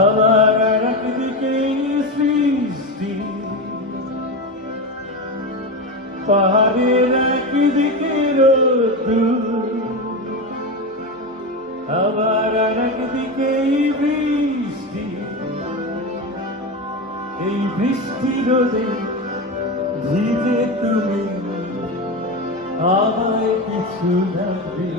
আমার একদিকে সৃষ্টি পাহাড়ের একদিকে রোদ্দুর আবার আর একদিকে বৃষ্টি এই বৃষ্টি রোদে ভিজে তুমি আমায় কিছু লাগবে।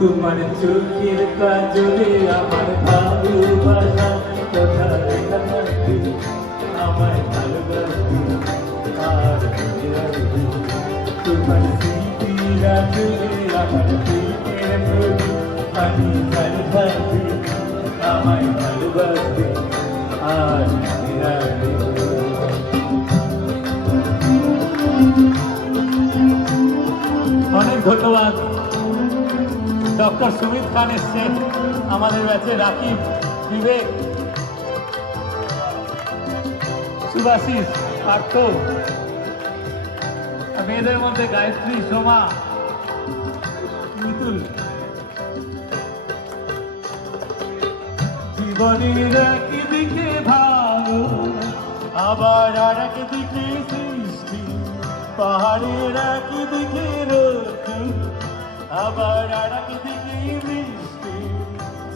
তোমার চোখের কাজলে আমার ভালোবাসা কথা আমায় ভালোবাসবে? আর তোমার রাখবে আমার ভালো আমায় ভালোবাসবে? আর অনেক ধন্যবাদ। ডক্টর সুমিত খান এসছেন আমাদের ব্যাচে রাকিব, বিবেক সুভাশিস পার্থ মেয়েদের মধ্যে গায়ত্রী, সোমা, মিতুল। জীবনের একদিকে ভালো, আবার আর একদিকে সৃষ্টি পাহাড়ের একদিকে রোদ আবার আর একদিকে বৃষ্টি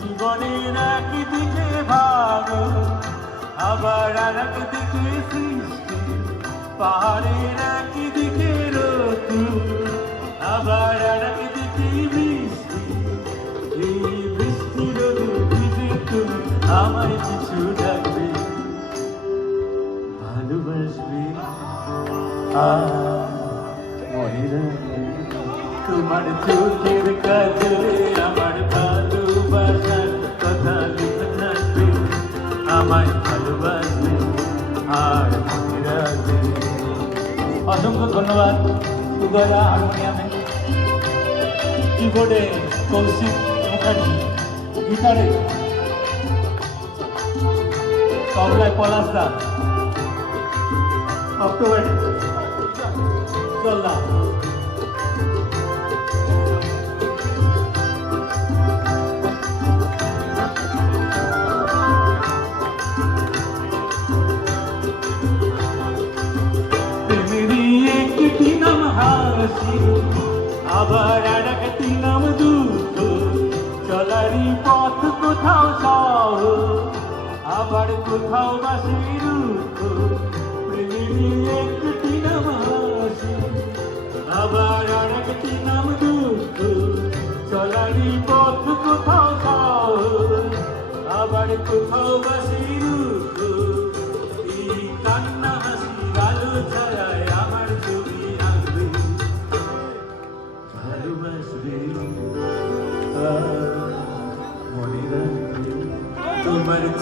জীবনের একদিকে ভালো আবার আর একদিকে সৃষ্টি পাহাড়ের একদিকে রোদ আবার আর একদিকে বৃষ্টি এই বৃষ্টি রোদে তুমি আমায় কিছু ডাকবে। ভালোবাসবে। আর মনে রাখবে। তোমার চোখের কাজে আমার ভালোবাসার কথা লিখে থাকবে। আমায় ভালোবাসবে আর অসংখ্য ধন্যবাদ সুগরা হারমোনিয়ামে কিবোর্ডে কৌশিক মুখার্জি, গিটারে তবলায় পলাশ দা অক্টোবরে চললাম। হাসি আবার আর নাম দুঃখ চলারই পথ কোথাও সহ আবার কোথাও বাসি রুখ প্রেমেরই একটি নাম হাসি আবার আর একটি নাম দুঃখ চলারই পথ কোথাও সহ আবার কোথাও বাসি রুখ কান্না হাসির আলো ছায়ায়